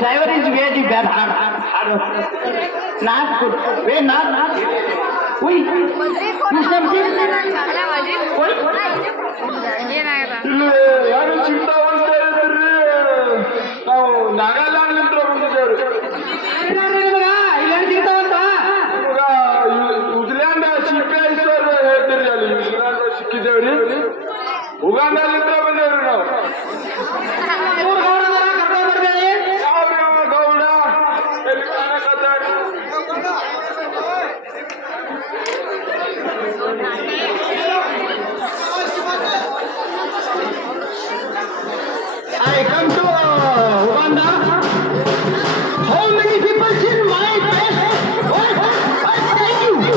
driver is very bad. Not good. Very not. Wait. You something? ಯಾರು ಚಿಂತ ಹೋಗ್ತಾ ಇದ್ರಿ ನಾವು ನಾಗಾಲ್ಯಾಂಡ್ ನಿಂತ್ರ ಬಂದಿದ್ದೇವ್ರಿ ನ್ಯೂಜಿಲ್ಯಾಂಡ್ ಸಿಪಿಐ ಸರ್ ಹೇಳ್ತೀರಿ ಅಲ್ಲಿ ನ್ಯೂಜಿಲ್ಯಾಂಡ್ ಸಿಕ್ಕಿದ್ದೇವ್ರಿ ಉಗಾಂಡಲ್ಲಿಂದ ಬಂದೇವ್ರಿ ನಾವು Gowda I come to Uganda. How many people in my place? Thank you.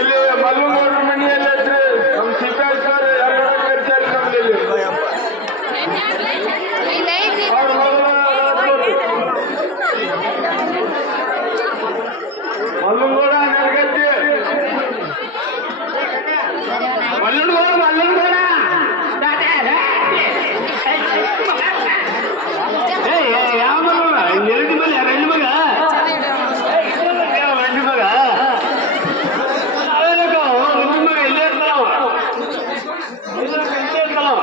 ಇಲ್ಲಿ ಮಲ್ಲುಗೌಡ್ರ ಮನೆಯಲ್ಲಿ ಐತ್ರಿ ನಮ್ಮ ಸಿಪಿಐ ಸರ್ ಎಲ್ಲ ಕರ್ಚಾರಿ ನಮ್ಮಲ್ಲಿ ಮಲ್ಲುಗೌಡ ನರಗತ್ತಿ ಮಲ್ಲುಗೌಡ ಯಾವ ಮಗ ಎರಡು ಮಗ ರೆಂಡು ಮಗ ರೆಂಡು ಮಗ ರೆಂಡು ಮಗ ಇಲ್ಲೇ ಇರ್ತಾವ ಇಲ್ಲೇ ಇರ್ತಾವ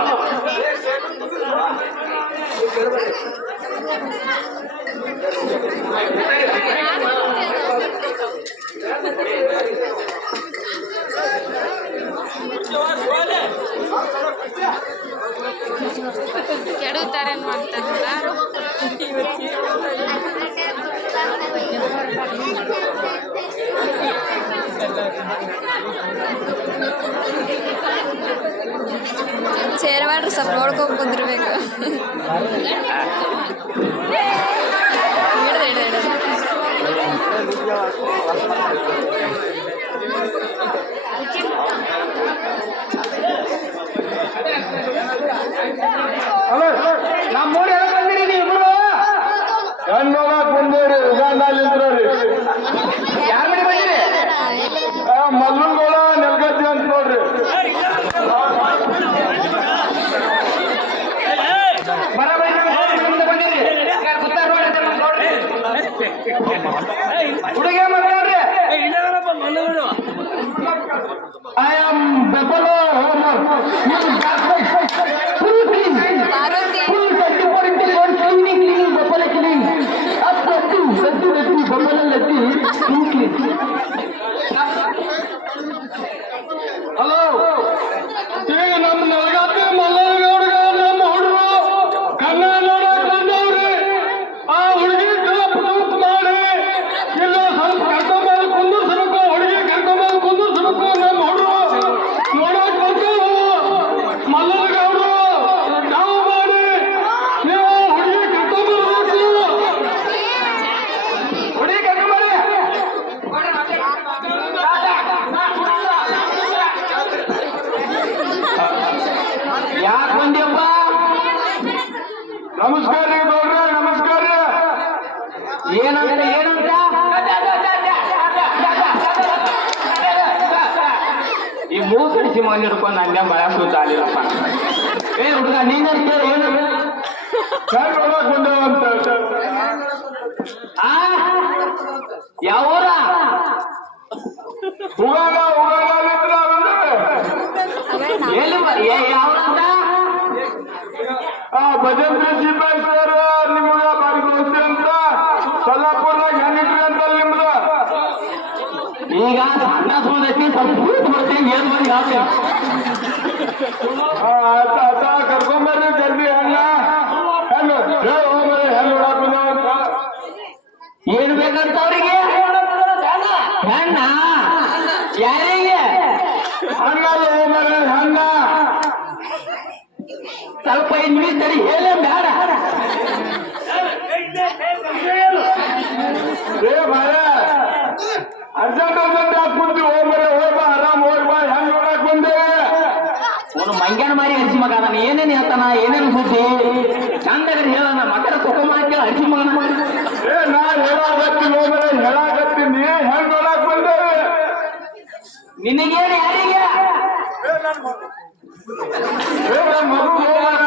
ಕೆಡುತ್ತಾರೆ ಮಾಡ್ತಾರಲ್ಲ ಸೇರ್ವಾಡ್ರಿ ಸ್ವಲ್ಪ ನೋಡ್ಕೊಂಡ್ ಕುಂದಿರ್ಬೇಕು ನಮ್ಮ ಊರು ಬಂದಿರಿ ನೀವು ಕಣ್ಣೊಳಗ್ ಬಂದೇವ್ರಿ ಉಗಾಂಡಲ್ಲಿಂದ್ರಿ ಯಾರ ಮನೆ ಬಂದಿರಿ ಮಲ್ಲುಗೌಡ ನೆಲ್ಗದ್ದಿ ಅಂತ ನೋಡ್ರಿ ಬಂದಿರಿ ಹುಡುಗ ಮಾತಾಡ್ರಿ I am Buffalo Homer. Full clean. Full 24 into 1 cleaning, Buffalo cleaning. Up to Buffalo Latti, full clean. Hello. ಈಗ ನಮ್ಮ ನಲ್ಗಾತಿ ಮಲ್ಲಗೌಡ್ಗ ನಮ್ಮ ಹುಡುಗರು ಕನ್ನಡ ನೋಡಕ್ ಬಂದವ್ರಿ ಆ ಹುಡುಗಿ ಪುಟ್ ಮಾಡಿ ಇಲ್ಲ ಸ್ವಲ್ಪ ಕರ್ಕೊಂಬಂದು ಕುಂದಿರ್ಸ್ಬೇಕು ಹುಡುಗಿ ಕರ್ಕೊಂಬಂದು ಕುಂದಿರ್ಸ್ಬೇಕು ನಮ್ಮ ಹುಡುಗರು ನೋಡಕ್ ಬಂದವು ಮಲ್ಲಗೌಡ್ರು ಡಾವ್ ಮಾಡಿ ನೀವು ಹುಡುಗಿ ಕರ್ಕೊಂಬರ್ಬೇಕು ಹುಡುಗಿ ಕರ್ಕೊಂಬರಿ ಯಾಕೆ ಬಂದ್ಯಪ್ಪ ನಮಸ್ಕಾರ ರೀ ಗೌಡ್ರ ನಮಸ್ಕಾರ ಏನಂತ ಈ ಮೂರು ಕಡಿಸಿ ಮಂದಿ ಹಿಡ್ಕೊಂಡು ನನ್ನೇ ಬಳಸು ಚಾಲಿರಪ್ಪ ಏ ಹುಡುಗ ನೀನಂತ ಏನು ಸರ್ ಒಳಗ್ ಬಂದೇವಂತ ಆ ಯಾವೂರ ಉಗಾಂಡಲ್ಲಿಂದ್ರ ಎಲ್ಲಿ ಯಾವ್ದಂತ ಭಜಂತ್ರಿ ಸಿಪಾಯಿ ಸರ್ ನಿಮ್ಗ ಬಾರಿ ದೋಸ್ತಿ ಅಂತ ಸೊಲ್ಲಾಪುರ್ದಾಗ ಹೆಣ್ಣಿಟ್ರಿ ಅಂತ ನಿಮ್ದು ಈಗ ಸಣ್ಣ ಸೋದಕ್ಕೆ ಸ್ವಲ್ಪ ಕೂತ್ ಬರ್ತೀನಿ ಏನ್ ಮಾಡಿ ಹೇಳ್ತೇನೆ ಆತ ಕರ್ಕೊಂಬರ್ರಿ ಜಲ್ದಿ ಹೆಣ್ಣ ಹೆಣ್ಣು ಹೋಗ್ಬರ್ರಿ ಹೆಣ್ಣು ನೋಡಕ್ ಬಂದೇವಂತ ಏನ್ ಬೇಕಂತ ಅವ್ರಿಗೆ ಹೆಣ್ಣ ಯಾರಿಗೆ ಹಂಗಲ್ಲ ಹೋಗ್ಬರ್ರಿ ಹೆಣ್ಣ ಸ್ವಲ್ಪ 5 ನಿಮಿಷ ತಡಿ ಹೇಳೇ ಬೇಡ ಏ ಬಾಯ ಅರ್ಜೆಂಟ್ ಯಾಕೆ ಕುಂತಿ ಹೋಗ್ಬರ ಹೋಗ್ ಬಾ ಆರಾಮ್ ಹೋಗ್ ಬಾ ಹೆಂಗ್ ನೋಡಕ್ ಬಂದೆ ಅವನು ಮಂಗ್ಯಾನ ಮಾರಿ ಹರಿಸಿ ಮಗ ನಾನು ಏನೇನು ಹೇಳ್ತಾನ ಏನೇನು ಸುದ್ದಿ ಚಂದಾಗ ಹೇಳ ಮಕ್ಕಳ ಕೊಕ್ಕ ಮಾತಿ ಹರಿಸಿ ಮಗನ ಏ ನಾ ಹೇಳಾಕತ್ತೀನಿ ಹೋಗ್ಬರ ಹೇಳಾಕತ್ತೀನಿ ಹೆಂಗ್ ನೋಡಕ್ ಬಂದೆ ನಿನಗೇನು ಯಾರಿಗೆ ಏ ನನ್ ಮಗು ಹೋಗ್ಬಾರ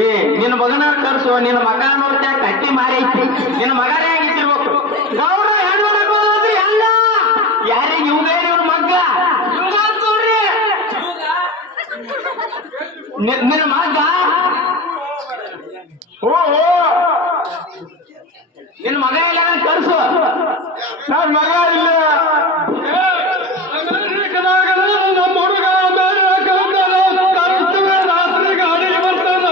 ಏ ನಿನ್ನ ಮಗನ ಕರ್ಸು ನಿನ್ನ ಮಗ ನೋಡ್ತಾ ಕಟ್ಟಿ ಮಾರಿ ಐತಿ ನಿನ್ನ ಮಗನೇ ಆಗಿರ್ಬೇಕು ಗೌಡ ಹೆಣ್ಣು ನೋಡ್ರಿ ಅಲ್ಲ ಯಾರಿಗೆ ಇವ್ನೇ ಇವ್ರ ಮಗ್ಗ ಇವ್ಗ ನೋಡ್ರಿ ನಿನ್ನ ಮಗ ಓ ನಿನ್ನ ಮಗ ಎಲ್ಲ ಕರ್ಸು ನನ್ ಮಗ ಇಲ್ಲ ನಮ್ಮ ಹುಡುಗ ರಾತ್ರಿ ಗಾಡಿ ಬರ್ತಾನ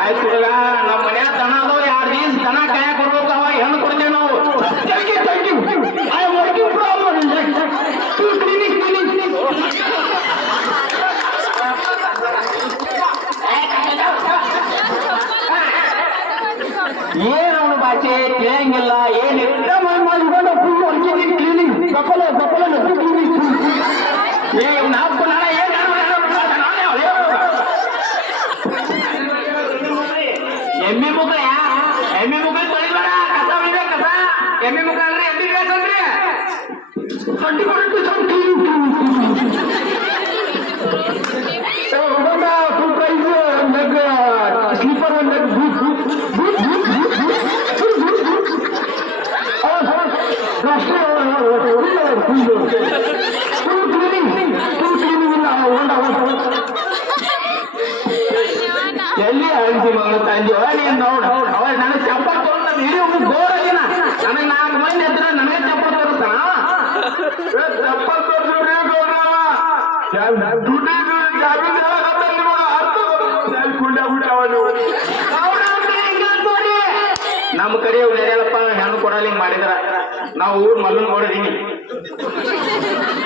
ಆಯ್ತು ಈಗ ನಮ್ಮ ಮನ್ಯಾಗ ದನ ಅದಾವ 2 ದಿವಸ ದನ ಕಾಯಕ್ ಕೊಡ್ಬೇಕು ಅವ ಹೆಣ್ಣು ಕೊಡ್ತೇವೆ ನಾವು ಏನ್ ಅವನು ಭಾಷೆ ತಿಳಿಯಂಗಿಲ್ಲ ಏನಿಲ್ಲ ಕ್ಲೀನಿಂಗ್ ಏ ನಾವು ಏನ್ ಎಮ್ಮಿ ಮುಖ ಎಮ್ಮಿ ಮುಖ ತೊಳಿಬೇಡ ಕಸ ಬಿಡ್ಬೇಕು ಕಸ ಎಮ್ಮಿ ಮುಖ ಅಲ್ರಿ ಎಮ್ಮಿ ಬೇಕಲ್ರಿ ಸೊಂಟಿ ಕೊಟ್ಟು ಫುಲ್ ಪ್ರೈಸ್ ಸ್ಲೀಪರ್ ಒಂದು ಎಲ್ಲಿ ಅಳಿಸಿ ಮಗಳು ತಂಜಿ ನೀನ್ ನೋಡು ಅವ ನನಗೆ ಚಪ್ಪಲ್ ತಗೊಂಡು ನಮ್ಮ ಹಿಡಿ ಒಬ್ಬ ಗೋರಗಿನ ನನಗೆ 4 ಮಂದಿ ಎದ್ರ ನನಗೆ ಚಪ್ಪಲ್ ತೋರಿಸ್ತಾನ ಚಪ್ಪಲ್ ತೋರ್ಸ್ರಿ ಗೌಡ್ರವ ದುಡ್ಡಿದ್ದು ಜಾಮೀನ್ ಹೇಳಕತ್ತಲ್ಲ ನಿಮಗ ಅರ್ಥ ಕುಂಡ ಬಿಟ್ಟಾವ ನೀವು ನಮ್ಮ ಕಡೆ ನಡೆಯಲ್ಲಪ್ಪ ಹೆಣ್ಣು ಕೊಡಲ್ಲ ಹಿಂಗ್ ಮಾಡಿದ್ರ ನಾವು ಊರ್ ಮಲ್ಲನ್ ನೋಡಿದೀನಿ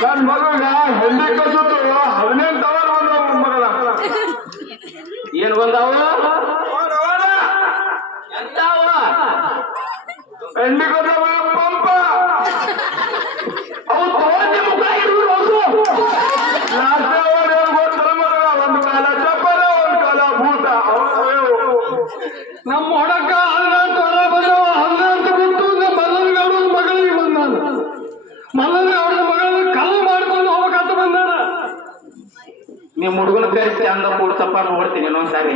ನನ್ ಮಗಗ ಹೆಂಡಿ ಕಸುತ್ತು 18 ತವರ್ ಬಂದವ ಮಗನ ಏನ್ ಬಂದಾವು ಎಂತಾವ ಹೆಂಡಿ ಕೊಟ್ಟ ಪಂಪ ಅವು ತಗೊಂಡೆ ಮುಖ ಇರುವುದು ಹೊಸು ಒಂದು ಕಾಲ ಚಪ್ಪಲ ಒಂದು ಕಾಲ ಭೂತ ನಮ್ಮ ಹೊಡಕ 18 ವರ ಬಂದವ 18 ಬಿಟ್ಟು ಮಲ್ಲನಗೌಡ ಮಗಳಿಗೆ ಬಂದಾನ ಮಲ್ಲನಗೌಡ ಮಗಳನ್ನ ಕಲ್ಲು ಮಾಡ್ಕೊಂಡು ಹೋಗ್ಬೇಕಂತ ಬಂದಾನ ನಿಮ್ ಹುಡುಗನ ಕೈ ಚಂದ ಕೂಡ್ಸಪ್ಪ ನೋಡ್ತೀನಿ ಇನ್ನೊಂದ್ಸಾರಿ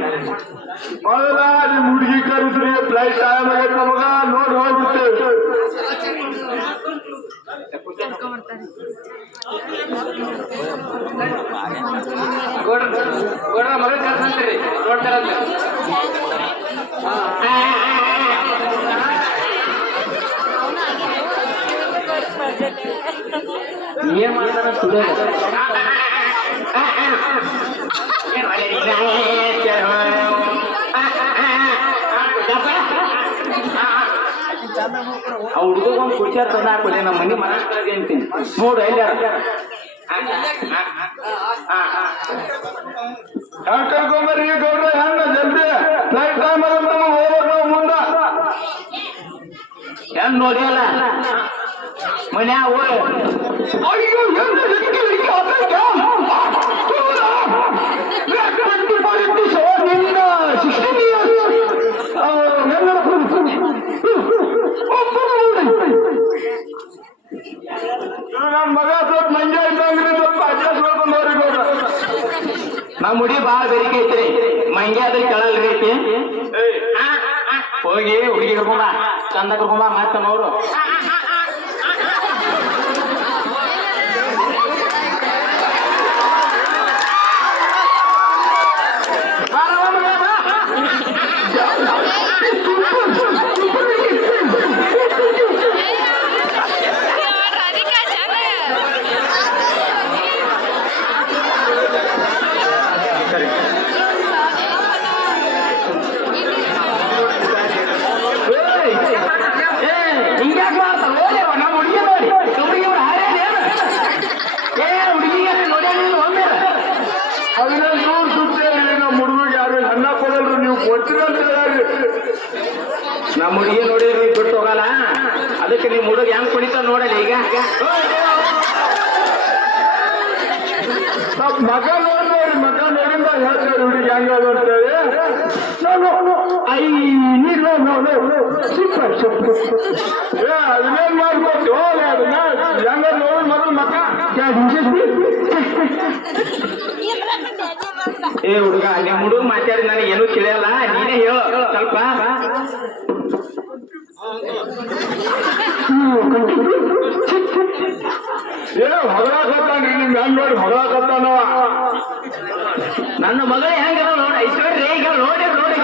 ಮೊದಲ ನಿಮ್ ಹುಡುಗಿ ಕರೆದ್ರಿ ಫ್ಲೈಟ್ ಟೈಮ್ ಆಗೈತೆ ನಮಗ ನೋಡಿ ಹೋಗ್ಬಿಟ್ಟೆ ಗೋಡ್ರ ಮಗ ಕರ್ಸಂತೀರಿ ನೋಡ್ತಾರಂತ ಏನ್ ಮಾಡ್ತಾರ ಆ ಹುಡುಗ ಒಂದು ಕುರ್ಚಾರ ತಂದ ಹಾಕೋದೆ ನಮ್ಮ ಮನೆ ಮನಸ್ಸಿಗೆ ಅಂತೀನಿ ನೋಡು ಎಲ್ಲಾರ ಕರ್ಕೊಂಬರ್ರಿ ಗೌಡ್ರ ಹೆಂಗ ಜಲ್ದಿ ಫ್ಲೈಟ್ ಟೈಮ್ ಆಗತ್ತೆ ನಮಗೆ ಹೋಗ್ಬೇಕು ನಾವು ಮುಂದ ಹೆಂಗ್ ನೋಡಿಯಲ್ಲ ಮನ್ಯಾಗ ಅಯ್ಯೋ ನನ್ ಮಗ ಸ್ವಲ್ಪ ಮಂಜ ಇದ್ದಂಗ್ರಿ ಸ್ವಲ್ಪ ಅಡ್ಜಸ್ಟ್ ಮಾಡ್ಕೊಂಡು ಹೋಗ್ರಿ ಗೌಡ್ರ ನಮ್ಮ ಮುಡಿ ಬಾಳ ಬೇರಿಕೆ ಐತ್ರಿ ಮಂಗೆ ಆದ್ರೆ ಕೇಳಲ್ರಿ ಐತಿ ಹೋಗಿ ಹುಡುಗಿ ಕರ್ಕೊಂಬ ಚಂದ ಕರ್ಕೊಂಬ ಮತ್ತೆ ನೋಡು ಹಿಂಗ್ಯಾಕ್ ಮಾಡ್ತಾರ ಓದೇ ನಮ್ಮ ಹುಡುಗಿ ನೋಡಿ ಹುಡುಗಿ ಅವ್ರು ಹಾರೇನೇನು ಹುಡುಗಿಗೆ ನೋಡ್ಯಾನ ಒಮ್ಮೆ ಅದನ್ನ ದೂರ ಸುತ್ತೇರಿ ನಮ್ಮ ಹುಡುಗಿಗೆ ಯಾರು ಅನ್ನ ಕೊಡಲ್ರಿ ನೀವು ಕೊಟ್ಟಿರ ಅಂತ ಹೇಳಿ ನಮ್ಮ ಹುಡುಗಿ ನೋಡಿದ್ರೆ ನೀವು ಬಿಟ್ಟು ಹೋಗಲ್ಲ, ಅದಕ್ಕೆ ನಿಮ್ಮ ಹುಡುಗ ಹೆಂಗ್ ಕುಣಿತ ನೋಡಲಿ ಈಗ. ಮಗ ನೋಡ್ರಿ, ಮಗ ನೋಡಿಂದ ಹೇಳ್ತಾರೆ ಹುಡುಗಿ ಹೆಂಗ ಅಂತೇಳಿ. ನಾನು ಸೂಪರ್ ಸೂಪರ್ ಅದನ್ನೇನ್ ಮಾಡ್ಬೇಕು ಅದನ್ನ ಹೆಂಗ ನೋಡಿ ಮೊದಲು ಮಗ. ಏ ಹುಡುಗ, ನಿಮ್ಮ ಹುಡುಗ ಮಾತಾಡಿ ನನಗೆ ಏನೂ ತಿಳಿಯಲ್ಲ, ನೀನೇ ಹೇಳು ಸ್ವಲ್ಪ. ಹೊಗಳಾಕತ್ತಾನ ನಿಮ್ ಹೆಂಗ್ ನೋಡಿ ಹೊಗಳಾಕತ್ತಾನವ. ನನ್ನ ಮಗಳು ಹೆಂಗದ ನೋಡ ಐಶ್ವರ್ಯ ಈಗ ನೋಡಿ ನೋಡಿ.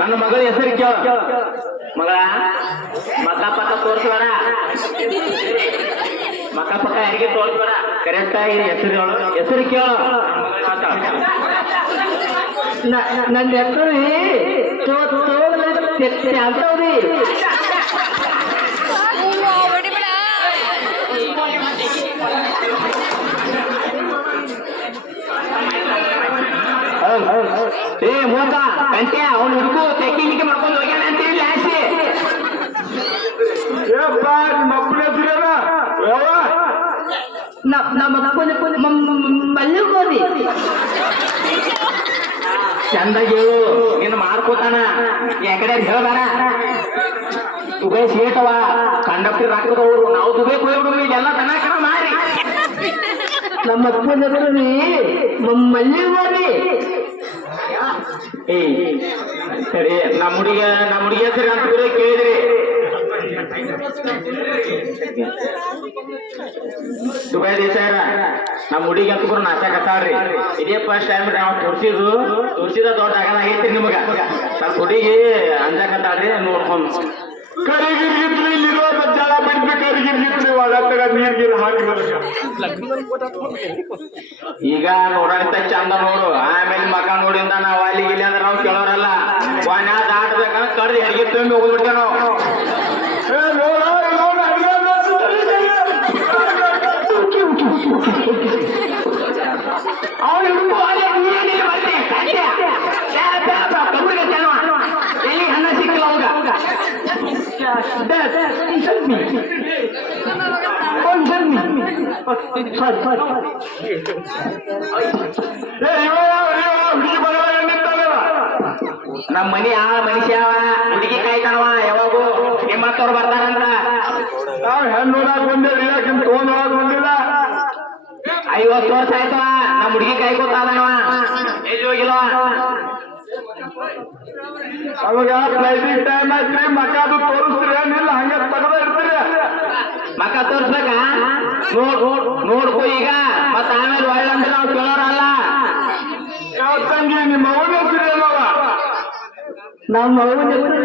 ನನ್ನ ಮಗಳ ಹೆಸರು ಕೇಳ ಮಗಳ. ಮಕ್ಕ ಪಕ್ಕ ತೋರಿಸ್ಬೇಡ, ಮಕ್ಕ ಪಕ್ಕ ಯಾರಿಗೆ ತೋರಿಸ್ಬೇಡ, ಕರೆಕ್ಟ್ ಆಗಿ ಹೆಸರು ಹೇಳು, ಹೆಸರು ಕೇಳು. ನನ್ನ ಹೆಸರು ಅಂತವ್ರಿ. ಹೊಡಿಬೇಡ. ಏ ಮೂತ ಕಂಟ್ಯ ಅವ್ನು ಹುಡುಗು ತೆಕ್ಕಿಗೆ ಮಾಡ್ಕೊಂಡು ಹೋಗ್ಯಾನ ಅಂತೀರಿ ಆಸೆ. ಏಪ್ಪ ನಿಮ್ಮ ಅಪ್ಪನ ಹೆಸರೇನ ಯಾವ ನಮ್ಮ ಮಲ್ಲಿಗೋದಿ ಚಂದಾಗಿ ಹೇಳು, ನಿನ್ನ ಮಾಡ್ಕೋತಾನ ಯಾಕಡೆ ಹೇಳ್ದಾರ. ದುಬೈ ಸೇಟವ ಕಂಡಕ್ಟರ್ ಹಾಕಿದವರು, ನಾವು ದುಬೈ ಹೋಗ್ಬಿಡುದು ಎಲ್ಲ ತನಕ ಮಾರಿ. ನಮ್ಮ ಅಪ್ಪನ ಮಲ್ಲಿಗೋದಿ. ಏ ಸರಿ, ನಮ್ಮ ಹುಡುಗ ಹೆಸರು ಅಂತ ಕೇಳಿದ್ರಿ. ದುಬೈ ದೇಶ ನಮ್ಮ ಹುಡುಗಿ ಅಂತ ಕೂಡ ನಾಚಾಕತ್ತಾಳ್ರಿ. ಇದೇ ಫಸ್ಟ್ ಟೈಮ್ ನಾವು ತೋರಿಸಿದ ದೊಡ್ಡ ಆಗಲ್ಲ ಆಗೈತ್ರಿ ನಿಮಗ. ನಮ್ಮ ಹುಡುಗಿ ಅಂಜಾಕತ್ತಾಳ್ರಿ, ನೋಡ್ಕೊಂಡು ಕರಿಗಿರ್ಗಿತ್ರಿ ಇಲ್ಲಿರೋ ಜಲ ಬಿಡ್ಬೇಕು. ಕರಿಗಿರ್ಗಿತ್ರಿ ಒಳಗ ನೀರ್ಗಿರ್ ಹಾಕಿದ್ರು. ಈಗ ನೋಡಂತ ಚಂದ ನೋಡು, ಆಮೇಲೆ ಮಕ ನೋಡಿಂದ ನಾವು ಅಲ್ಲಿ ಇಲ್ಲಿ ಅಂದ್ರೆ ನಾವು ಕೇಳೋರಲ್ಲ. ವಾಣ್ಯ ದಾಟ್ಬೇಕಂದ್ರೆ ಕಡ್ದು ಹೆರಿಗೆ ತುಂಬಿ ಹೋಗ್ಬಿಡ್ತೇವೆ ನಾವು. ಎಲ್ಲಿ ಹಣ ಸಿಕ್ಕಿಲ್ಲ ಅವಾಗ. ನಮ್ಮ ಮನಿ ಆ ಮನುಷ್ಯ ಹುಡುಗಿ ಕಾಯ್ತಾನವ, ಯಾವಾಗೂ ನಿಮ್ಮತ್ತವ್ರು ಬರ್ತಾರಂತ. ನಾವು ಹೆಣ್ಣು ನೋಡಕ್ ಬಂದೇವಿ, ಯಾಕಿಂತ ತಗೊಂಡ್ ಬಂದಿಲ್ಲ. 50 ವರ್ಷ ಆಯ್ತವ ನಮ್ಮ ಹುಡುಗಿ ಕಾಯ್ಕೋತಾದವ, ಎಲ್ಲಿ ಹೋಗಿಲ್ವ. ಅವಾಗ ಫ್ಲೈಟಿಂಗ್ ಟೈಮ್ ಆಯ್ತ್ರಿ, ಮಕಾದು ತೋರಿಸ್ತೀರಿ ಏನಿಲ್ಲ, ಹಂಗೆ ತಗದ ಇರ್ತೀರಿ. ಮಕ್ಕ ತೋರ್ಸ್ಬೇಕ ನೋಡ್ಕೋ ಈಗ, ಮತ್ತ ಆಮೇಲೆ ಒಳ್ಳೆ ಅಂದ್ರೆ ನಾವು ಕೇಳೋರಲ್ಲ. ಯಾವ ತಂಗಿ ನಿಮ್ಮ ಅವನ ಹೆಸರು ಏನವ? ನಮ್ಮ ಅವನ ಹೆಸರು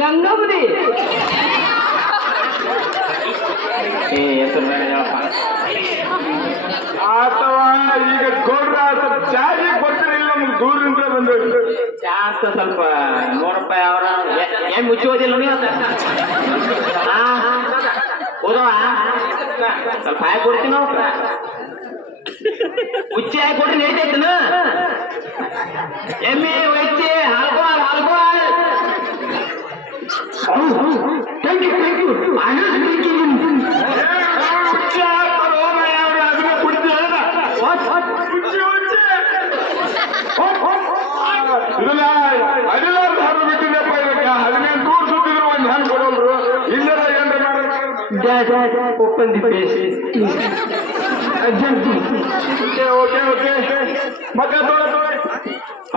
ಗಂಗಮ್ಮನಿ. ಏ ಹೆಸರು ಅಥವಾ ಈಗ ಗೌಡ್ರ ಚಾರ್ಜಿ ಕೊಡ್ತಿರಿಲ್ಲ, ನಮ್ಗೆ ದೂರದಿಂದ ಬಂದ್ರು. ಜಾಸ್ತ ಸ್ವಲ್ಪ 100 ರೂಪಾಯಿ ಅವರ ಏನ್ ಮುಚ್ಚಿ ಓದಿಲ್ಲ ನೀವು ಓದವ ಸ್ವಲ್ಪ ಹಾಕಿ ಕೊಡ್ತೀವಿ ನಾವು. ಉಚ್ಚಿ ಹಾಕಿ ಕೊಡ್ರಿ ನಡೀತೈತನ. ಎಮ್ಮೆ ಒಚ್ಚಿ ಹಾಲ್ಕೋಲ್ ಥ್ಯಾಂಕ್ ಯು ಹರಿದು ಬಿಟ್ಟಿದ್ದಪ್ಪ. ಇದಕ್ಕೆ 15 ದೂರ ಸುತ್ತಿದ್ರು ಒಂದು ಹೆಣ್ಣು ಕೊಡೋಲ್ರು. ಇಲ್ಲೆಲ್ಲ ಏನ್ರ ಓಕೆ ಓಕೆ ಮಕ್ಕ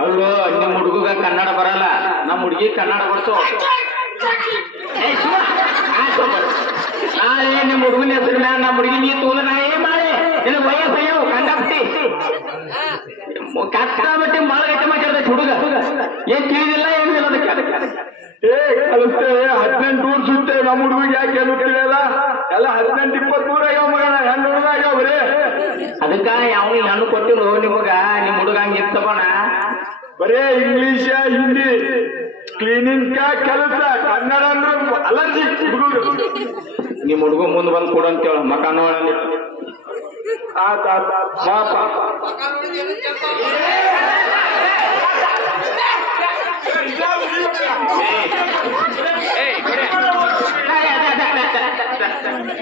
ಅಲ್ಲೋ, ನಿಮ್ಮ ಹುಡುಗ ಕನ್ನಡ ಬರಲ್ಲ, ನಮ್ಮ ಹುಡುಗಿ ಕನ್ನಡ ಬರ್ತು. ನಾಳೆ ನಿಮ್ಮ ಹುಡುಗನ ಹೆಸರು ಮ್ಯಾಲ ನಮ್ಮ ಹುಡುಗಿ ನೀ ತೋಲ ನಾ ಏನ್ ಮಾಡಿ ನಿನ್ನ ವಯಸ್ಸಯ್ಯೋ ಕಂಡಪಟ್ಟಿ ಕಟ್ಟಾಬಟ್ಟಿ ಮಾಳಗಟ್ಟೆ ಮಾತಾಡ್ದ ಹುಡುಗ. ಏನ್ ತಿಳಿದಿಲ್ಲ ಏನಿಲ್ಲ ಅದಕ್ಕೆ. ಏ ಕಲಿಸ್ತೇ 18 ದೂರ ಸುತ್ತೆ. ನಮ್ಮ ಹುಡುಗಿಗೆ ಯಾಕೆ ಏನು ತಿಳಿಯಲ್ಲ? ಎಲ್ಲ 18-20 ದೂರ ಆಗ್ಯಾವ ಮಗನ, ಹೆಣ್ಣು ಹುಡುಗ ಆಗ್ಯಾವ್ರಿ. ಅದಕ್ಕ ಯಾವ ಹೆಣ್ಣು ಕೊಟ್ಟಿರು ನಿಮಗ. ನಿಮ್ಮ ಹುಡುಗ ಹಂಗ ಇರ್ತಬಣ ಬರೇ ಇಂಗ್ಲಿಷ್ ಹಿಂದಿ ಕ್ಲೀನಿಂಗ್ ಕೆಲಸ, ಕನ್ನಡ ಅಂದ್ರೆ ಅಲರ್ಜಿ ಹುಡುಗರು. ನಿಮ್ಮ ಹುಡುಗ ಮುಂದೆ ಬಂದು ಕೊಡು ಅಂತೇಳ ಮಕ ನೋಡಲ್ಲಿ. ಆತ ಪಾಪ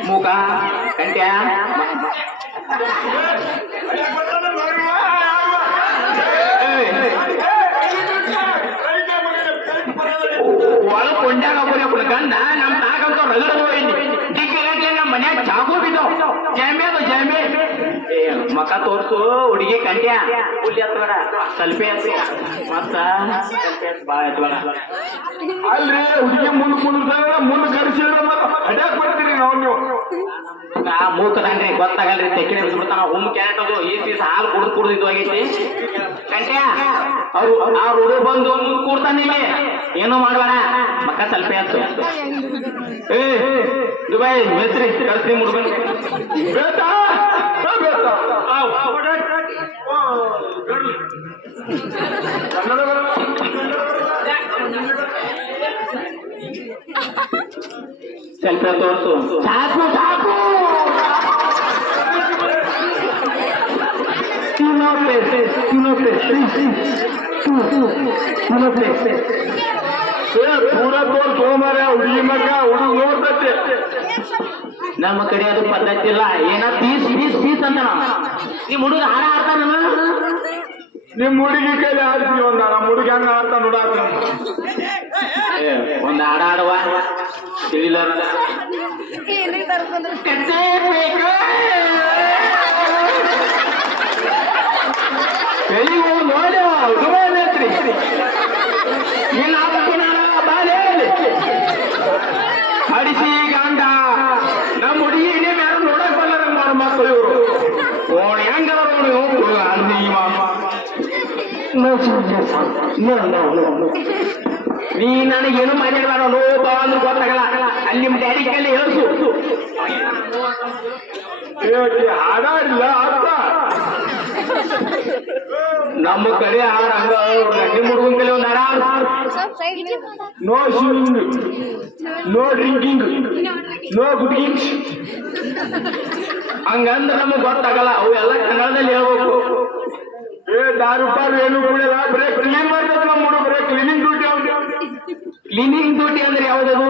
ಮೂಕ ಕಂಟ್ಯ ಒಳ ಕೊಂಡ್ಯಾಗ ಹೋಗ್ರಿ ಗಂಡ ನಮ್ ತಾಕಂತ ರಗಡ ಹೋಗಿದ್ವಿ ಡಿಗ್ಗಿ ಗಂಟೆ ನಮ್ಮ ಮನ್ಯಾಗ ಚಾಕು ಬಿದ್ದಾವ್ ಜಾಮೆ ಅದು ಜಾಮೆ ಮಕ ತೋರ್ಸು ಹುಡುಗಿ ಕಂಟ್ಯ ಹುಲ್ಲಿ ಹತ್ಬೇಡ ಸ್ವಲ್ಪ ಮತ್ತ ಬಾಳ ಎತ್ಬೇಡ ಅಲ್ರಿ ಹುಡುಗಿ ಮುಂದೆ ಕರ್ಸಿಲ್ಲ ಅಡ್ಯಾಕ್ ಬರ್ತೀರಿ ನಾವು ನೀವು ಮೂಕದಾನ್ರಿ ಗೊತ್ತಾಗಲ್ರಿ ತೆಕ್ಕಿನ ಬಿಡ್ತಾನ ಹುಮ್ ಕ್ಯಾರೆಟ್ ಅದು ಈ ಹಾಲು ಕುಡಿದು ಹೋಗೈತಿ ಕಂಟ್ಯ ಅವ್ರು ಹುಡುಗ ಬಂದು ಮುಂದ್ ಕೂಡ್ತಾನಿಲ್ಲ ಏನೂ ಮಾಡ್ಬೇಡ ಮಕ್ಕ ಸ್ವಲ್ಪ ಆಯ್ತು ಏ ದುಬೈ ಮೇಸ್ತ್ರಿ ಕಳ್ಸಿ ಮುಡ್ಕೊಂಡು ಬೇತಾ ಕನ್ನಡ ಸ್ವಲ್ಪ ತೋರ್ಸು ಸಾಕು ಸಾಕು ಪೂರ ತೋರ್ ಸೋಮಾರ ಹುಡುಗಿ ಮಗ ಹುಡುಗ ನೋಡ್ತೈತೆ ನಮ್ಮ ಕಡೆ ಅದು ಪದ್ಧತಿ ಇಲ್ಲ ಏನ ಪೀಸ್ ಪೀಸ್ ಪೀಸ್ ಅಂತ ನಿಮ್ ಹುಡುಗ ಹಾಡ ಆಡ್ತಾನ ನಿಮ್ ಹುಡುಗಿ ಕೈಲಿ ಆಡ್ತೀವಿ ಒಂದ ನಮ್ಮ ಹುಡುಗಿ ಹಂಗ ಆಡ್ತಾ ನೋಡಾಕ ಒಂದ್ ಹಾಡ ಆಡುವ ತಿಳಿಲ ಎಲ್ಲಿಗೂ ನೋಡ ದುಬೈತ್ರಿ ಅಡಿಸಿ ಗಂಡ ನಮ್ಮ ಹುಡುಗಿ ಯಾರು ನೋಡಕ್ ಬಲ್ಲ ಮಾಡ ಮಕ್ಕಳು ಇವರು ಓಣಿ ಹಂಗಲ್ಲ ನೀ ನನಗೇನು ಮಾತಾಡಬೇಡ ನೋಪ ಅಂದ್ರೆ ಗೊತ್ತಾಗಲ್ಲ ಅಲ್ಲಿ ನಿಮ್ ಡ್ಯಾಡಿ ಕೈಲಿ ಹೇಳ್ಸು ಹಾಡಾಡಿಲ್ಲ ಅರ್ಥ ನಮ್ಮ ಕಡೆ ಹಾಡ ಹಂಗ ಗಂಡಿ ಹುಡುಗನ ಕೈಲಿ ಒಂದ್ ಹಾಡ no swimming no drinking no cooking ಹಂಗಂದ್ರೆ ನಮಗ್ ಗೊತ್ತಾಗಲ್ಲ ಅವು ಎಲ್ಲ ಕನ್ನಡದಲ್ಲಿ ಹೇಳ್ಬೇಕು ದಾರು ಪಾರು ಏನು ಕುಡಿಯಲ್ಲ ಬರೇ ಕ್ಲೀನ್ ಮಾಡ್ಬೇಕು ನಮ್ಮ ಹುಡುಗ ಬರೇ ಕ್ಲೀನಿಂಗ್ ಡ್ಯೂಟಿ ಅವ್ನು ಕ್ಲೀನಿಂಗ್ ಡ್ಯೂಟಿ ಅಂದ್ರೆ ಯಾವ್ದದು